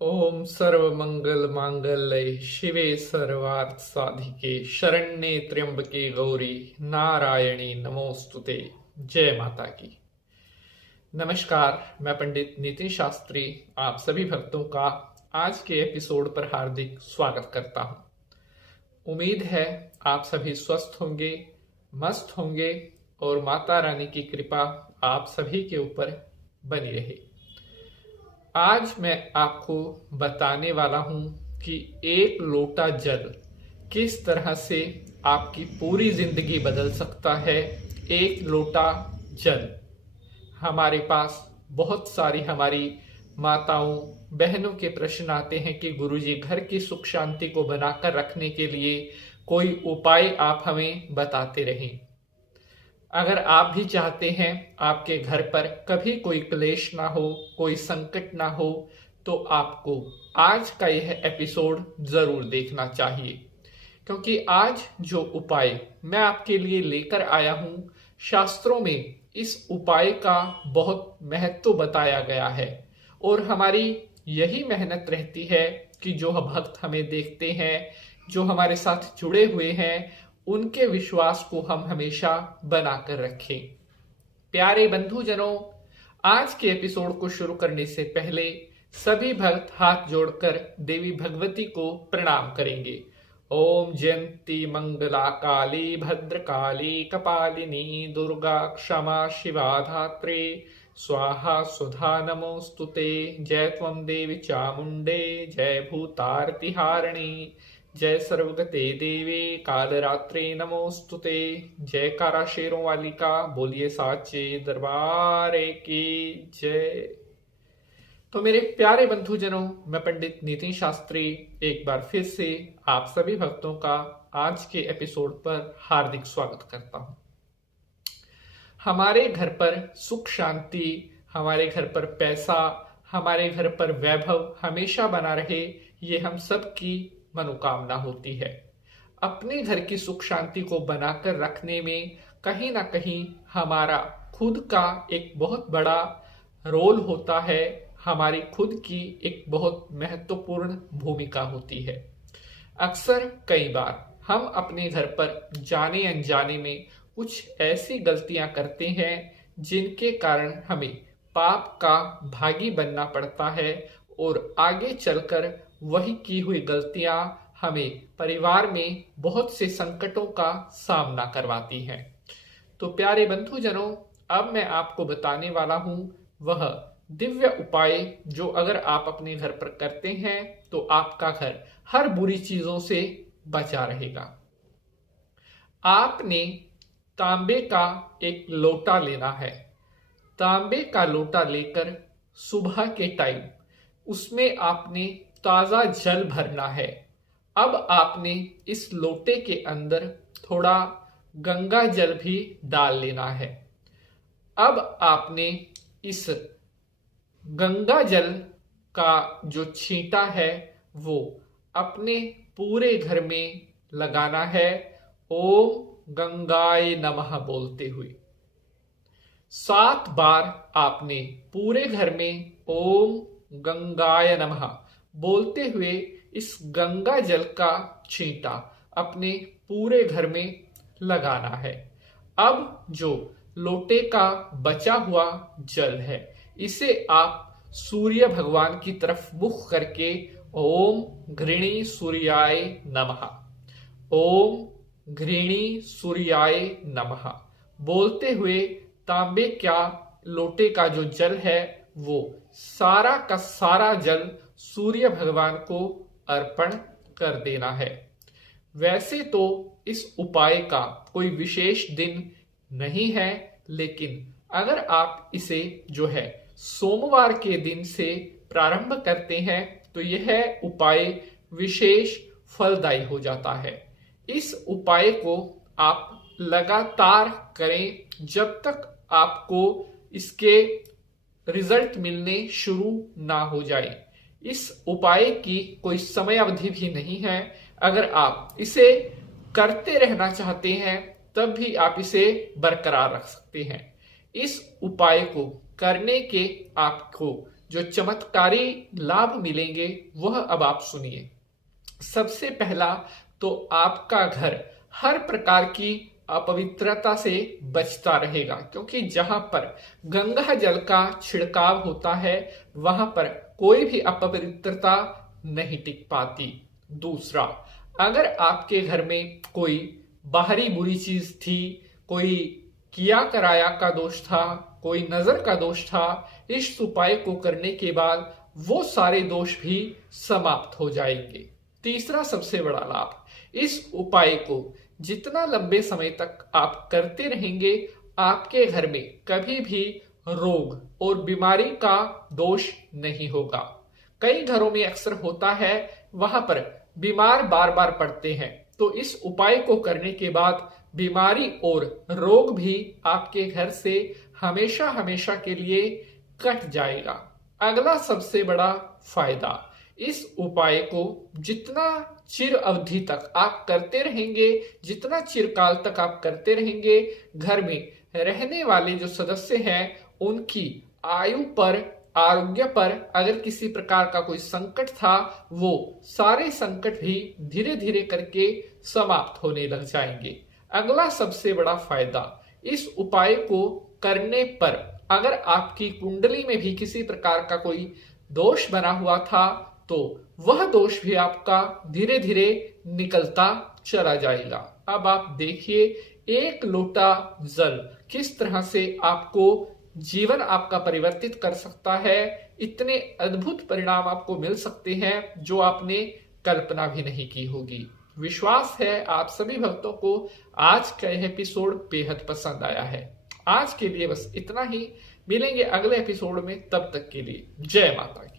ओम सर्वमंगल मांगल्ये शिवे सर्वार्थ साधिके शरण्ये त्र्यंबके गौरी नारायणी नमोस्तुते। जय माता की। नमस्कार, मैं पंडित नितिन शास्त्री आप सभी भक्तों का आज के एपिसोड पर हार्दिक स्वागत करता हूं। उम्मीद है आप सभी स्वस्थ होंगे, मस्त होंगे और माता रानी की कृपा आप सभी के ऊपर बनी रहे। आज मैं आपको बताने वाला हूं कि एक लोटा जल किस तरह से आपकी पूरी जिंदगी बदल सकता है। एक लोटा जल। हमारे पास बहुत सारी हमारी माताओं बहनों के प्रश्न आते हैं कि गुरुजी, घर की सुख शांति को बनाकर रखने के लिए कोई उपाय आप हमें बताते रहें। अगर आप भी चाहते हैं आपके घर पर कभी कोई क्लेश ना हो, कोई संकट ना हो, तो आपको आज का यह एपिसोड जरूर देखना चाहिए, क्योंकि आज जो उपाय मैं आपके लिए लेकर आया हूं, शास्त्रों में इस उपाय का बहुत महत्व बताया गया है और हमारी यही मेहनत रहती है कि जो भक्त हमें देखते हैं, जो हमारे साथ जुड़े हुए हैं, उनके विश्वास को हम हमेशा बनाकर रखें। प्यारे बंधुजनों, आज के एपिसोड को शुरू करने से पहले सभी भक्त हाथ जोड़कर देवी भगवती को प्रणाम करेंगे। ओम जयंती मंगला काली भद्रकाली कपालिनी दुर्गा क्षमा शिवा धात्रे स्वाहा सुधा नमोस्तुते। जय त्वं देवी चामुंडे जय भूतार्तिहारिणी जय सर्वगते देवी कालरात्रे नमोस्तुते। जयकारा शेरों वाली का बोलिए साचे दरबार की जय। तो मेरे प्यारे बंधुजनों, मैं पंडित नितिन शास्त्री एक बार फिर से आप सभी भक्तों का आज के एपिसोड पर हार्दिक स्वागत करता हूं। हमारे घर पर सुख शांति, हमारे घर पर पैसा, हमारे घर पर वैभव हमेशा बना रहे, ये हम सब की मनोकामना होती है। अपने घर की सुख शांति को बनाकर रखने में कहीं ना कहीं हमारा खुद का एक बहुत बड़ा रोल होता है, हमारी खुद की एक बहुत महत्वपूर्ण भूमिका होती है। अक्सर कई बार हम अपने घर पर जाने अनजाने में कुछ ऐसी गलतियां करते हैं जिनके कारण हमें पाप का भागी बनना पड़ता है और आगे चलकर वही की हुई गलतियां हमें परिवार में बहुत से संकटों का सामना करवाती हैं। तो प्यारे बंधुजनों, अब मैं आपको बताने वाला हूं वह दिव्य उपाय जो अगर आप अपने घर पर करते हैं तो आपका घर हर बुरी चीजों से बचा रहेगा। आपने तांबे का एक लोटा लेना है। तांबे का लोटा लेकर सुबह के टाइम उसमें आपने ताजा जल भरना है। अब आपने इस लोटे के अंदर थोड़ा गंगा जल भी डाल लेना है। अब आपने इस गंगा जल का जो छींटा है वो अपने पूरे घर में लगाना है, ओम गंगाय नमः बोलते हुए। 7 बार आपने पूरे घर में ओम गंगाय नमः बोलते हुए इस गंगा जल का छींटा अपने पूरे घर में लगाना है। अब जो लोटे का बचा हुआ जल है, इसे आप सूर्य भगवान की तरफ मुख करके ओम घृणी सूर्याय नमः, ओम घृणी सूर्याय नमः बोलते हुए तांबे का लोटे का जो जल है वो सारा का सारा जल सूर्य भगवान को अर्पण कर देना है। वैसे तो इस उपाय का कोई विशेष दिन नहीं है, लेकिन अगर आप इसे जो है सोमवार के दिन से प्रारंभ करते हैं तो यह उपाय विशेष फलदायी हो जाता है। इस उपाय को आप लगातार करें जब तक आपको इसके रिजल्ट मिलने शुरू ना हो जाए। इस उपाय की कोई समय अवधि भी नहीं है। अगर आप इसे करते रहना चाहते हैं तब भी आप इसे बरकरार रख सकते हैं। इस उपाय को करने के आपको जो चमत्कारी लाभ मिलेंगे वह अब आप सुनिए। सबसे पहला तो आपका घर हर प्रकार की अपवित्रता से बचता रहेगा, क्योंकि जहां पर गंगा जल का छिड़काव होता है वहां पर कोई भी अपवित्रता नहीं टिक पाती। दूसरा, अगर आपके घर में कोई बाहरी बुरी चीज थी, कोई किया कराया का दोष था, कोई नजर का दोष था, इस उपाय को करने के बाद वो सारे दोष भी समाप्त हो जाएंगे। तीसरा सबसे बड़ा लाभ, इस उपाय को जितना लंबे समय तक आप करते रहेंगे आपके घर में कभी भी रोग और बीमारी का दोष नहीं होगा। कई घरों में अक्सर होता है, वहां पर बीमार बार बार पड़ते हैं, तो इस उपाय को करने के बाद बीमारी और रोग भी आपके घर से हमेशा हमेशा के लिए कट जाएगा। अगला सबसे बड़ा फायदा, इस उपाय को जितना चिर अवधि तक आप करते रहेंगे, जितना चिरकाल तक आप करते रहेंगे, घर में रहने वाले जो सदस्य हैं उनकी आयु पर, आरोग्य पर अगर किसी प्रकार का कोई संकट था, वो सारे संकट भी धीरे धीरे करके समाप्त होने लग जाएंगे। अगला सबसे बड़ा फायदा, इस उपाय को करने पर अगर आपकी कुंडली में भी किसी प्रकार का कोई दोष बना हुआ था तो वह दोष भी आपका धीरे धीरे निकलता चला जाएगा। अब आप देखिए, एक लोटा जल किस तरह से आपको जीवन आपका परिवर्तित कर सकता है। इतने अद्भुत परिणाम आपको मिल सकते हैं जो आपने कल्पना भी नहीं की होगी। विश्वास है आप सभी भक्तों को आज का यह एपिसोड बेहद पसंद आया है। आज के लिए बस इतना ही, मिलेंगे अगले एपिसोड में, तब तक के लिए जय माता की।